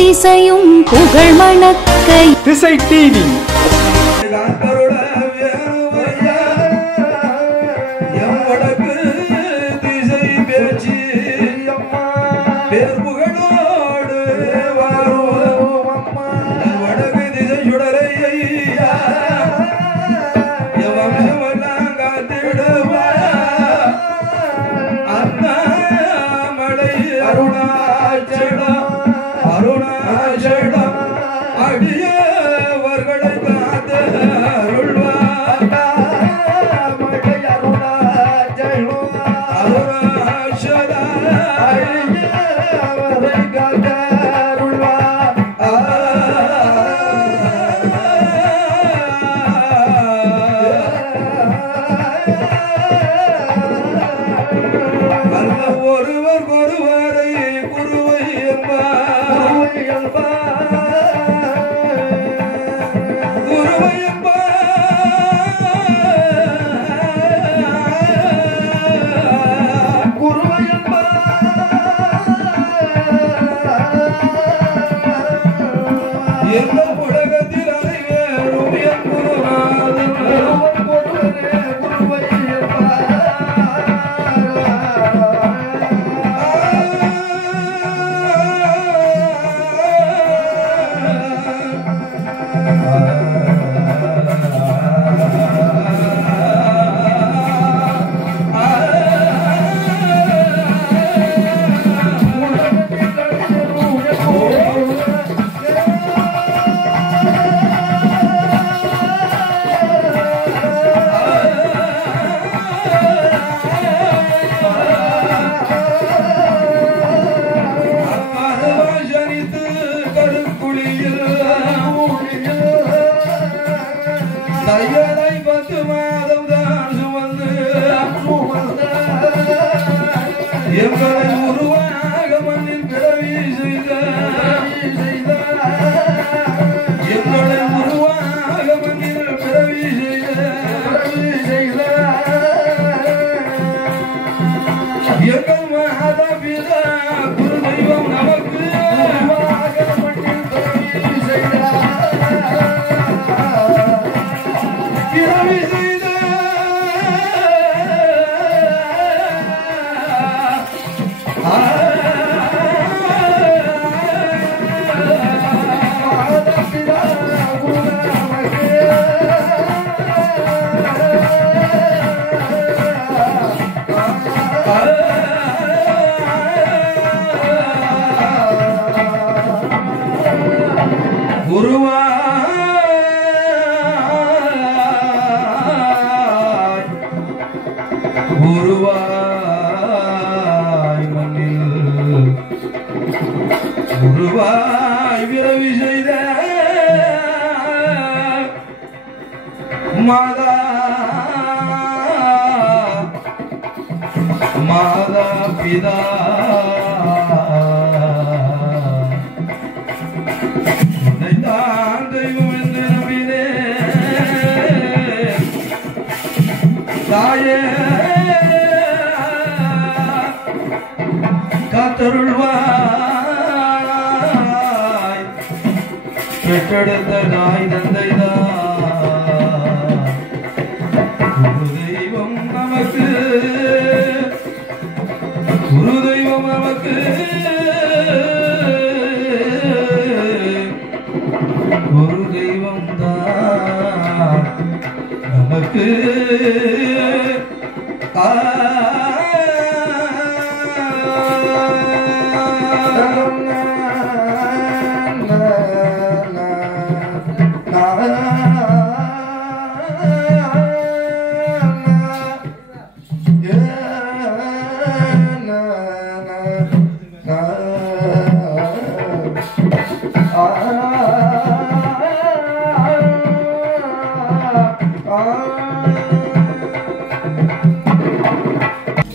எத்திசையும் புகழ் மணக்க திசை டிவி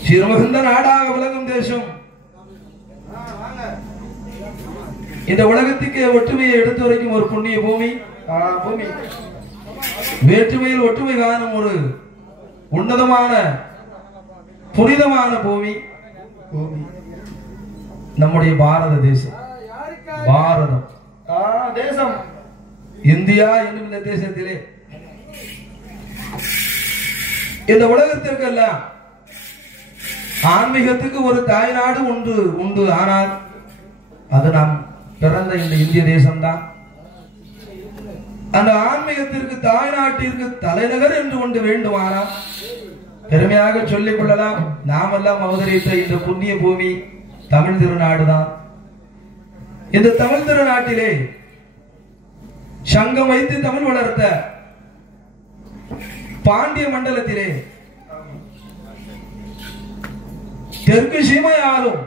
சிறுமிகுந்த நாடாக விளங்கும் தேசம். இந்த உலகத்துக்கு ஒற்றுமையை எடுத்து வரைக்கும் ஒரு புண்ணிய பூமி. வேற்றுமையில் ஒற்றுமை காணும் ஒரு உன்னதமான புனிதமான பூமி நம்முடைய பாரத தேசம். பாரதம் தேசம் இந்தியா என்னும் இந்த தேசத்திலே இந்த உலகத்திற்கெல்லாம் ஆன்மீகத்துக்கு ஒரு தாய்நாடு ஒன்று உண்டு. ஆனால் அது நாம் பிறந்த இந்த இந்திய தேசம்தான். அந்த ஆன்மீகத்திற்கு தாய்நாட்டிற்கு தலைநகர் என்று ஒன்று வேண்டுமானால் பெருமையாக சொல்லிக் கொள்ளலாம். நாமெல்லாம் அவதரித்த இந்த புண்ணிய பூமி தமிழ் திருநாடுதான். இந்த தமிழ் திருநாட்டிலே சங்கம் வைத்து தமிழ் வளர்த்த பாண்டிய மண்டலத்திலே தெற்கு சீமையாலும்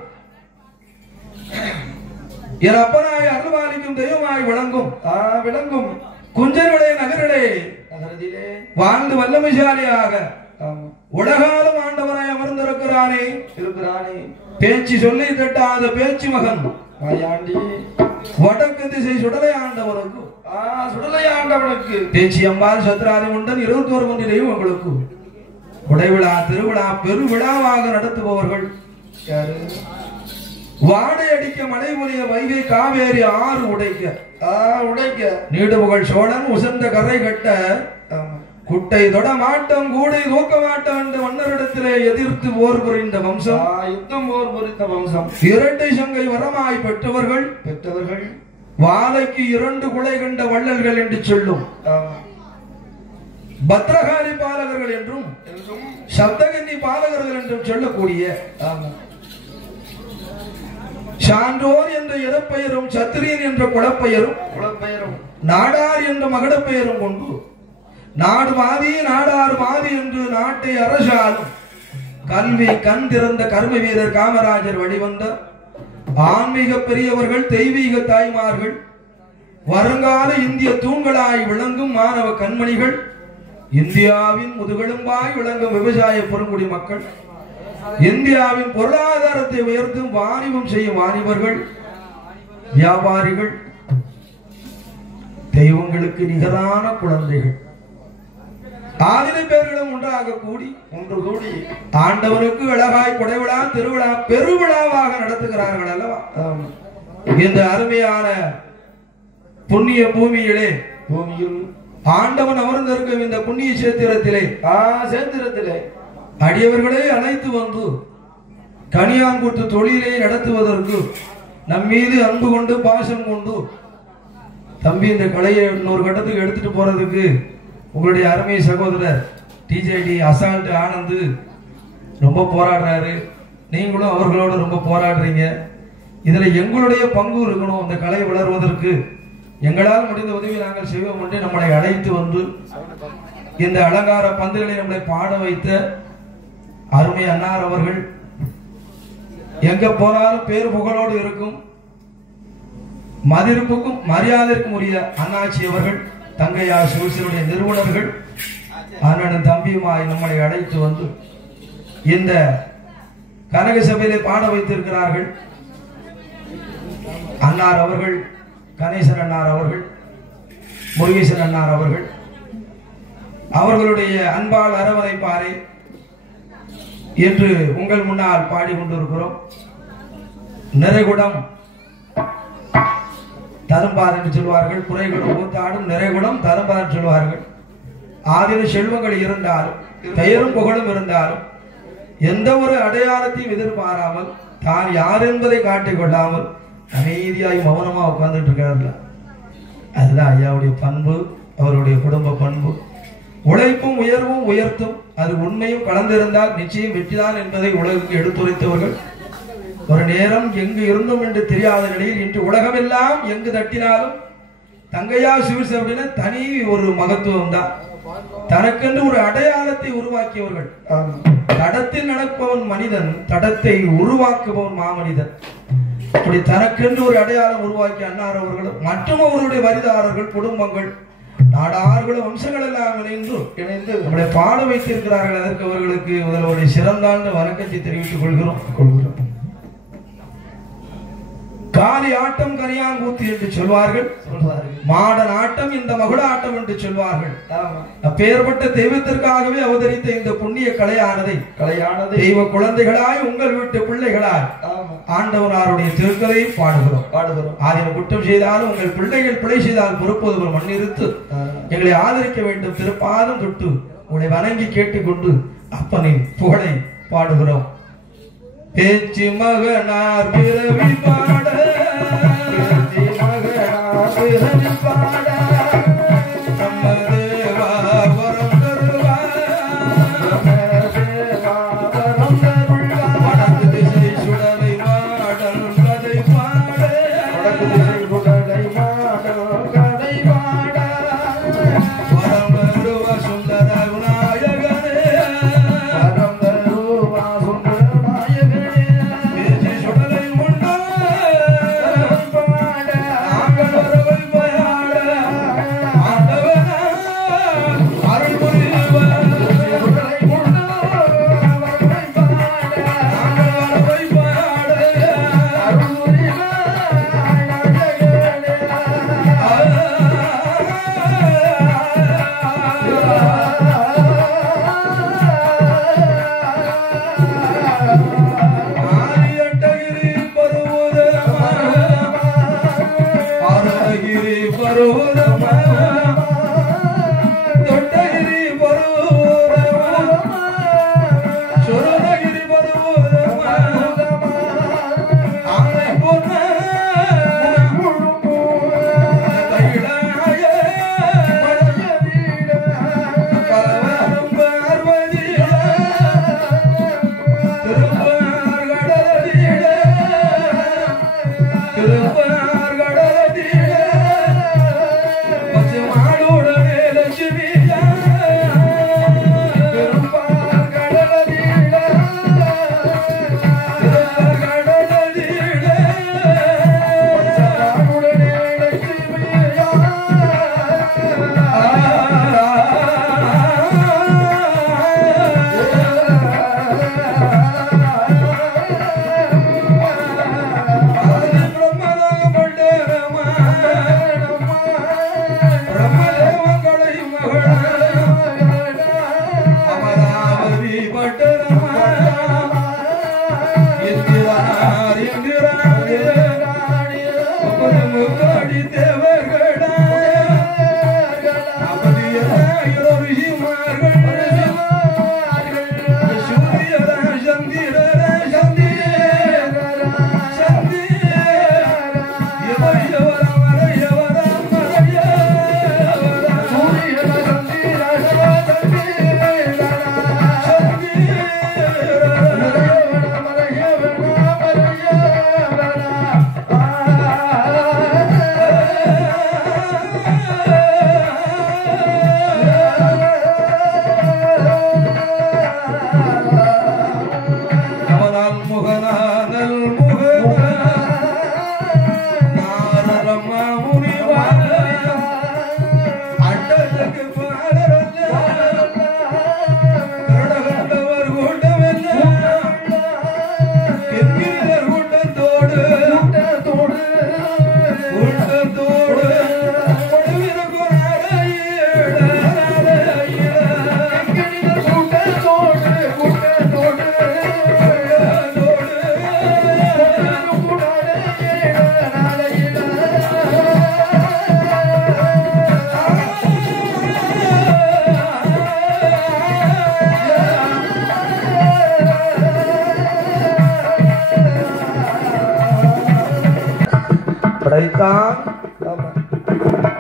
என் அப்பனாய் அருள்பாலிக்கும் தெய்வமாய் விளங்கும் குஞ்சனுடைய நகரிலே வாழ்ந்து வல்லமைசாலியாக உலகாலும் ஆண்டவனாய் அமர்ந்திருக்கிறானே பேச்சு சொல்லி தட்டாத பேச்சு மகன் வடக்கு திசை சுடலை ஆண்டவனுக்கு பேச்சு அம்பாள் சத்ராதி உண்டன் 21 மணி தெய்வம் உங்களுக்கு உடைவிழா திருவிழா பெருவிழாவாக நடத்துபவர்கள் வாடை அடிக்க மழை பொழிய வைகை காவேரி ஆறு உடைக்க நீடுபுகழ் சோழன் உசந்த கரை கட்ட குட்டை தொட மாட்டம் கூடை தூக்க மாட்டம் என்ற மன்னரிடத்திலே எதிர்த்து போர் புரிந்த வம்சம் யுத்தம் போர் புரிந்த வம்சம் இரட்டை சங்கை வரமாய் பெற்றவர்கள் வாழைக்கு 2 குலை கண்ட வள்ளல்கள் என்று சொல்லும் பத்ரகாளி பாலகர்கள் என்றும் சப்தகன்னி பாலகர்கள் என்றும் சொல்லக்கூடிய சான்றோர் என்ற இடப்பெயரும் சத்திரியன் என்ற குலப்பெயரும் நாடார் என்ற மகடப்பெயரும் கொண்டு நாடு மாதி நாடார் மாதி என்று நாட்டை அரசாலும் கல்வி கண் திறந்த கர்ம வீரர் காமராஜர் வழிவந்த ஆன்மீக பெரியவர்கள் தெய்வீக தாய்மார்கள் வருங்கால இந்திய தூண்களாய் விளங்கும் மாணவ கண்மணிகள் இந்தியாவின் முதுகெலும்பாய் விளங்கும் விவசாய பெருங்குடி மக்கள் இந்தியாவின் பொருளாதாரத்தை உயர்த்தும் வாணிபம் செய்யும் வாணிபர்கள் வியாபாரிகள் தெய்வங்களுக்கு நிகரான குழந்தைகள் ஆதிரை பேர்களும் ஒன்று கூடி ஆண்டவனுக்கு அழகாய் கொடைவிழா திருவிழா பெருவிழாவாக நடத்துகிறார்கள் அல்லவா? இந்த அருமையான புண்ணிய பூமியில் ஆண்டவன் அமர்ந்திருக்கும் இந்த புண்ணிய சேத்திரத்திலே அடியவர்களை அழைத்து வந்து கனியான்குட்டு தொழிலை நடத்துவதற்கு நம் மீது அன்பு கொண்டு பாசம் கொண்டு தம்பி இந்த கலையை இன்னொரு கட்டத்துக்கு எடுத்துட்டு போறதுக்கு உங்களுடைய அருமை சகோதரர் டிஜேடி அசால்ட் ஆனந்து ரொம்ப போராடுறாரு. நீங்களும் அவர்களோட ரொம்ப போராடுறீங்க. இதுல எங்களுடைய பங்கு இருக்கணும். இந்த கலை வளர்வதற்கு எங்களால் முடிந்த உதவி நாங்கள் செய்வோம் என்று நம்மளை அழைத்து வந்து இந்த அலங்கார பந்துகளை நம்மளை பாட வைத்த அருமை அன்னார் அவர்கள் எங்க போனாலும் பேர் புகழோடு இருக்கும் மதிப்புக்கும் மரியாதைக்கும் உரிய அண்ணாச்சி அவர்கள் தங்கையா சிவசனுடைய நிறுவனர்கள் அண்ணனும் தம்பியுமாய் நம்மளை அழைத்து வந்து இந்த கனக சபையிலே பாட வைத்திருக்கிறார்கள். அன்னார் அவர்கள், கணேசன் அன்னார் அவர்கள், முருகேசன் அன்னார் அவர்கள், அவர்களுடைய அன்பால் அரவணைப்பாரை என்று உங்கள் முன்னால் பாடிக்கொண்டிருக்கிறோம். நிறைகுடம் தரும்பார் என்று சொல்வார்கள். குறைகுடம் ஊத்தாடும் நிறைகுடம் தரும்பார் என்று சொல்வார்கள். ஆதின செல்வங்கள் இருந்தாலும் பெயரும் புகழும் இருந்தாலும் எந்த ஒரு அடையாளத்தையும் எதிர்பாராமல் தான் யார் என்பதை காட்டிக் கொள்ளாமல் அமைதியாய் மௌனமா உட்கார்ந்துட்டு இருக்கிறார்கள். அதுதான் ஐயாவுடைய பண்பு, அவருடைய குடும்ப பண்பு. உழைப்பும் உயர்வும் உயர்த்தும், அது உண்மையும் கலந்திருந்தால் நிச்சயம் வெற்றிதான் என்பதை உலகுக்கு எடுத்துரைத்தவர்கள். ஒரு நேரம் எங்கு இருந்தோம் என்று தெரியாத நிலையில் இன்று உலகமெல்லாம் எங்கு தட்டினாலும் தங்கையா சிவஸ் அப்படின்னா தனி ஒரு மகத்துவம் தான். தனக்கென்று ஒரு அடையாளத்தை உருவாக்கியவர்கள். தடத்தில் நடப்பவன் மனிதன், தடத்தை உருவாக்குபவன் மாமனிதன். அப்படி தனக்கென்று ஒரு அடையாளம் உருவாக்கிய அன்னார் அவர்களும் மற்றும் அவர்களுடைய வரிதாரர்கள், குடும்பங்கள், நாடார்களும் வம்சங்கள் எல்லாம் இணைந்து நம்மளை பாட வைத்திருக்கிறார்கள். அதற்கு அவர்களுக்கு முதல்வருடைய சிறந்தாண்ட வணக்கத்தை தெரிவித்துக் கொள்கிறோம். காளி ஆட்டம் கரியாங்கூத்து என்று சொல்வார்கள். மாடன் ஆட்டம் இந்த மகுட ஆட்டம் என்று சொல்வார்கள். அப்பேற்பட்ட தெய்வத்திற்காகவே அவதரித்த இந்த புண்ணிய கலையானதை தெய்வ குழந்தைகளாய் உங்கள் வீட்டு பிள்ளைகளாய் ஆண்டவனாருடைய திருக்கலை பாடுகிறோம். ஆயிரம் குற்றம் செய்தாலும் உங்கள் பிள்ளைகள் பிழை செய்தால் பொறுப்பது மண்ணிறுத்து எங்களை ஆதரிக்க வேண்டும். திருப்பாதம் தொட்டு உங்களை வணங்கி கேட்டுக்கொண்டு அப்பனின் புகழை பாடுகிறோம். பேச்சு மகனார் பிறவி பாட நம்மதேவா வரம் தருவார் வடக்கு திசை சுடலை மாடல் கதை பாட வரம் தருவா சுந்தர விநாயகனே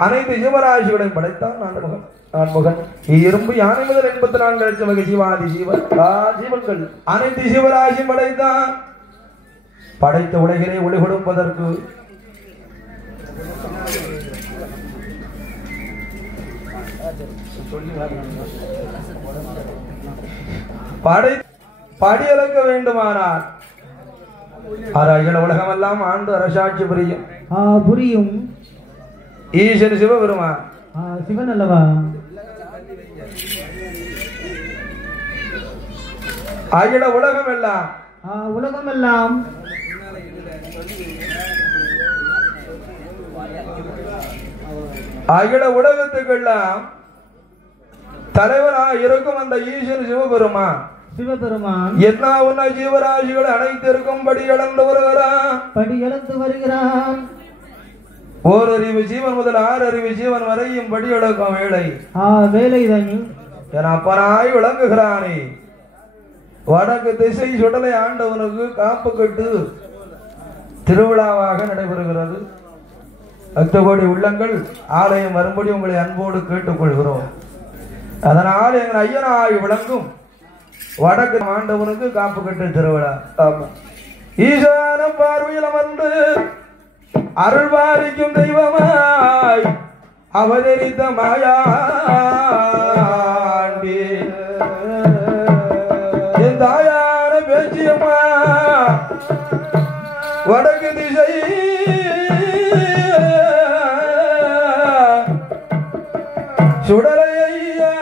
அனைத்து ஜீவராசிகளையும் படைத்தான் நான்முகன். இரும்பு யானை முதல் 84 லட்சம் வகை ஜீவாதி ஜீவன்கள் அனைத்து ஜீவராசியும் படைத்தான். படைத்த உலகிலே ஒளி கொடுப்பதற்கு படியளக்க வேண்டுமானார் உலகமெல்லாம் ஆண்டு அரசாட்சி புரியும் ஈசன் சிவபெருமான் சிவன் அல்லவா? அகில உலகம் எல்லாம் அகில உலகத்துக்கெல்லாம் தலைவராக இருக்கும் அந்த ஈசன் சிவபெருமான் என்ன உன்ன ஜீவராசிகள் அனைத்திற்கும் படி இழந்து வருகிறான் ஓரறிவு ஜீவன் முதல் 6 அறிவு ஜீவன் வரையும் படி இழக்கும் வேலை என அப்பனாய் விளங்குகிறானே வடக்கு திசை சுடலை ஆண்டவனுக்கு காப்பு கட்டு திருவிழாவாக நடைபெறுகிறது. 10 கோடி உள்ளங்கள் ஆலயம் வரும்படி உங்களை அன்போடு கேட்டுக்கொள்கிறோம். அதனால் எங்கள் ஐயனாய் விளங்கும் வடக்கு ஆண்டவனுக்கு காப்பு கட்டு திருவிழா. ஈசான பார்வையில் அமர்ந்து அருள் பாலிக்கும் தெய்வமாய் அவதரித்த மாயாண்டி என் தாயான பேச்சியம்மா வடக்கு திசை சுடலையா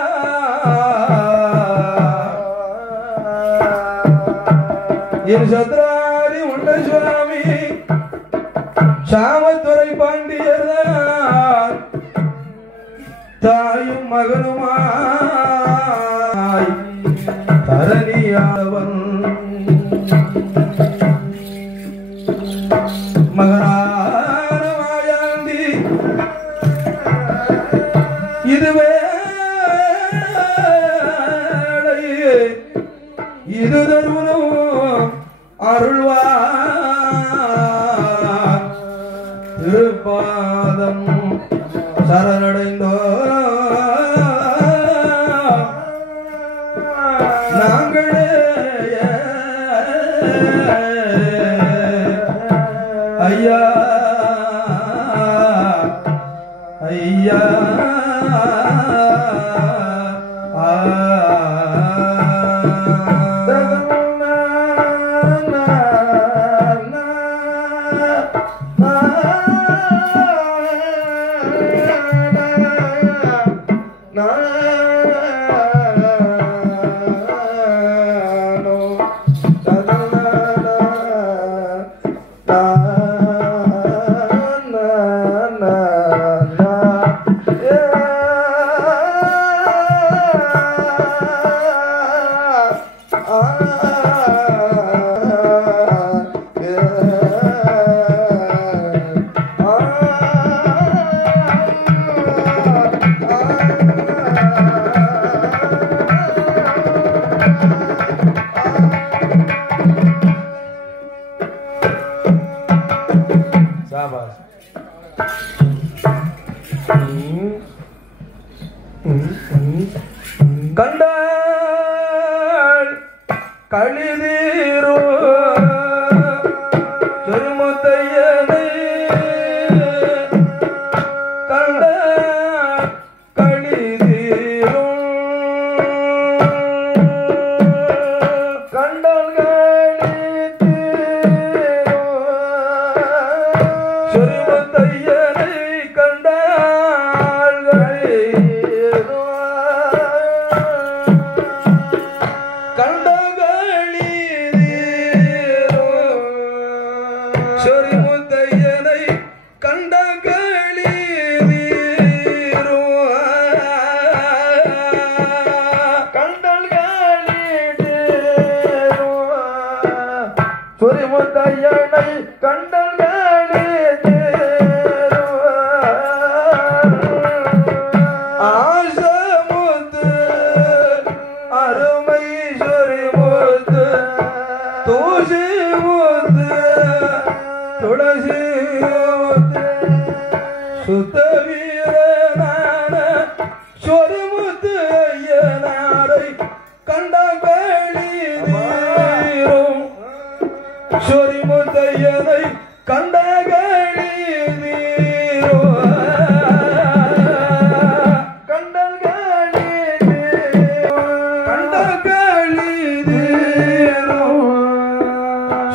என் சத்ராரி உண்ட சுவாமி சாமத்துறை பாண்டியர்தான் தாயும் மகனுமாய் தரணியானவன் மகனான மாயாந்தி இதுவே இது தருணம் அருள்வா திருப்பாதம் சரணடைந்தோ நாங்களே ஐயா ஐயா கண்டாள் கழிதீரோ திருமுத்தையனை கண்டாள் கழிதீரோ கண்டாள் கழிதீரோ திருமுத்தையனை கண்டாள் கழிதீரோ சொரிமுத்தையனை கண்டகளிதீரோ கண்டல்களிதீரோ சொரிமுத்தையனை கண்டல்களிதீரோ ஆசமுத்து அருமை சொரிமுத்து தூசி துளசி சுத்த வீரனான சொருமுத்து ஐயனாரை கண்டகளிதீரும் சொரிமுத்தையனை கண்டகளிதீரோ கண்டகளிதீரோ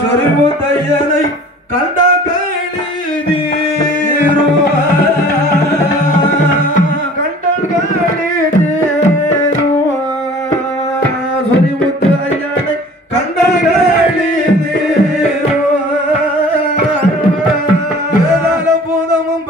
சொரிமுத்தையனை கண்டகளிதீரோ கண்டகளிதீரோ சொரிமுத்து ஐயனை கண்டகளிதீரோ வேதாள பூதமும்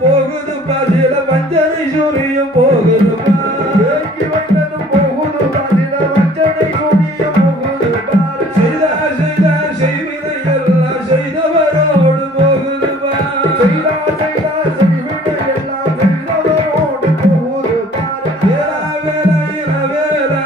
போகுது வஞ்சனை சூரியம் போகுது பாக்கி வைத்தது போகுது சில வஞ்சனை சூரியம் போகுது பாரு செய்தா செய்தா செய்வினை எல்லாம் செய்தவரோடு போகுது பாரு செய்தா செய்தா செய்வினை எல்லாம் செய்தவரோடு போகுது பாரு வேளா வேளா இன வேளா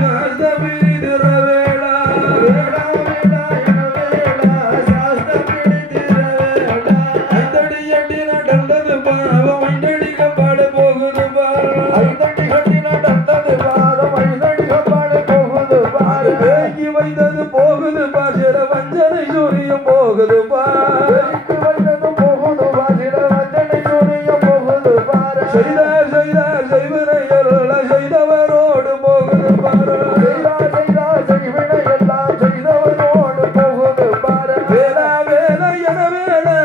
சாஸ்தமினி திர வேளா வேளா வேளா இன வேளா சாஸ்தமினி திர வேளா ஐந்தடி எட்டி நடந்தது பாவம் ஐந்தடிக பாட போகுது பாரு ஐந்தடி கட்டி நடந்தது பாவம் ஐந்தடிக பாட போகுது பாரு வேங்கி வைத்தது போகுது பாசிட வஞ்சனை சூரியம் போகுது பாரு வைத்தது போகுது பாசிட வஞ்சனை சூரியம் போகுது பாரு செய்தா செய்தா செய்வினை எல்லாம் செய்தவரோடு போகுது பாரு செய்தா செய்தா செய்வினை எல்லாம் செய்தவரோடு போகுது பாரு வேளா வேளா என வேளா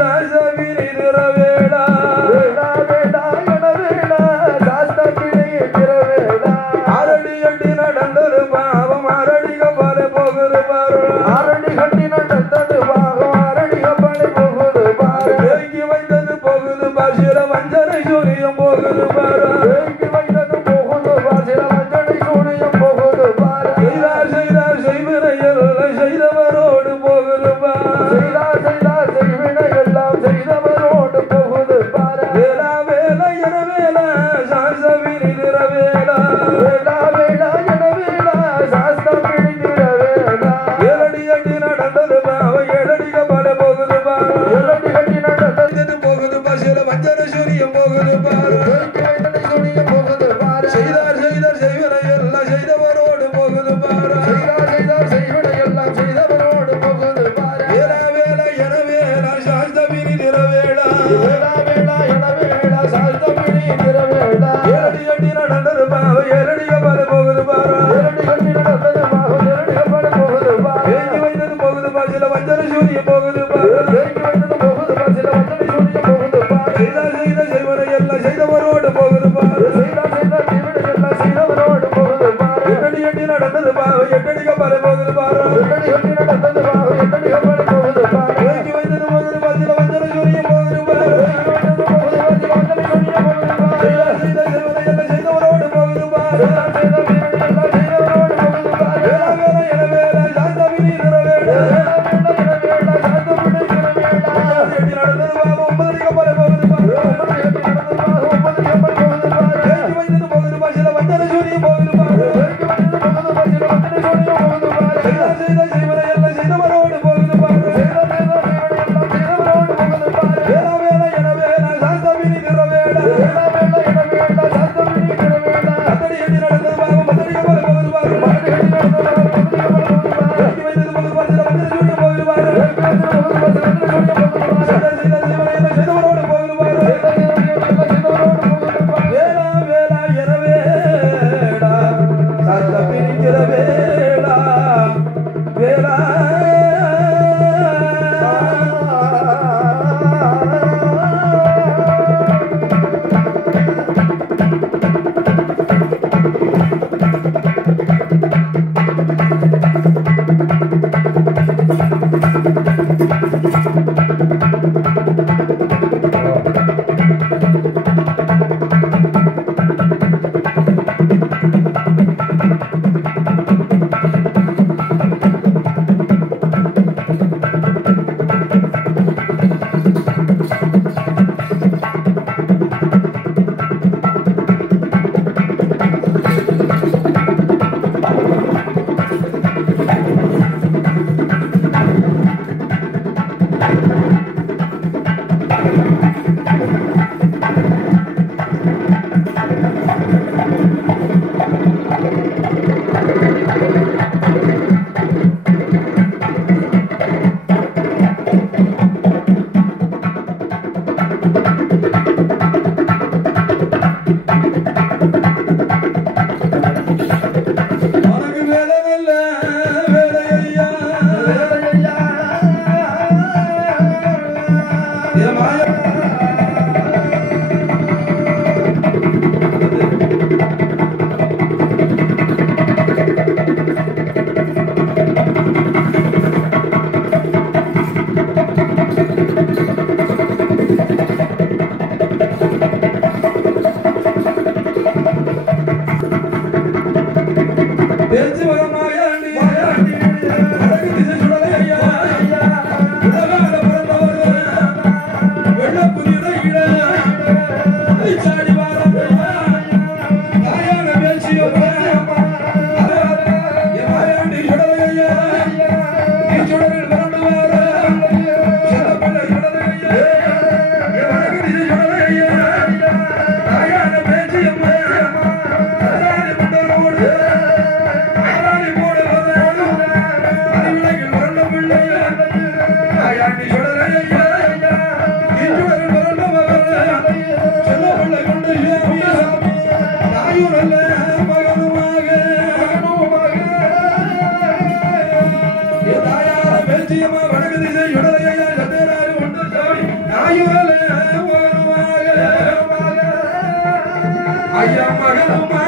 சாஸ்தமினி திர வேளா வேளா வேளா என வேளா சாஸ்தமினி திர வேளா ஆரடி அடி நடந்தது பாவம் ஆரடிக பால போகுது பாரு ஆரடி கட்டி நடந்தது பாவம் ஆரடிக பால போகுது பாரு வேங்கி வைத்தது போகுது பாசிர வஞ்சனை சூரியம் போகுது பாரு வேங்கி வைத்தது போகுது பாசிர வஞ்சனை சூரியம் போகுது பாரு செய்தா செய்தா செய்வினை எல்லாம் செய்தவரோடு போகுது பாரு செய்தா செய்தா செய்வினை எல்லாம் செய்தவரோடு போகுது பாரு வேளா வேளா என வேளா சாஸ்தமினி திர வேளா வேளா வேளா என வேளா சாஸ்தமினி திர வேளா ஏழடி அடி நடந்தது பாவ ஏழடிக பாட போகுது பாரு ஏழடி அடி நடந்தது போகுது பாசில வஞ்சனை சூரியம் போகுது பாரு வஞ்சனை சூரியம் போகுது பாரு செய்தார் செய்தார் செய்வினை எல்லாம் செய்தவரோடு போகுது பாரு செய்தா செய்தா செய்வினை எல்லாம் செய்தவரோடு போகுது பாரு வேளா வேளா என வேளா சாஸ்தமினி திர வேளா வேளா வேளா என வேளா சாஸ்தமினி திர வேளா ஐயா மகளுமா